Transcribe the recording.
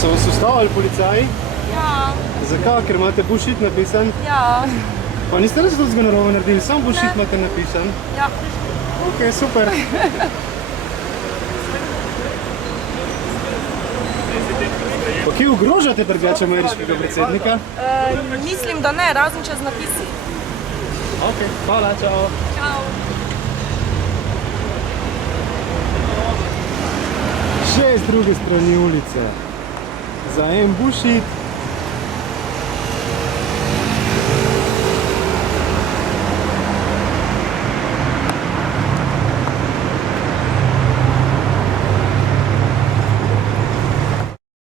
So vas ustavili policaji? Ja. Zakaj? Ker imate bullshit napisan? Ja. Pa niste nič drugega narobe naredili, samo bullshit imate napisan? Ja. Ok, super. Pa kje ogrožate prgače ameriškega predsednika? Mislim, da ne, razen čez napisi. Ok, hvala, čao. Čau. Še z druge strani ulice. Za en bullshit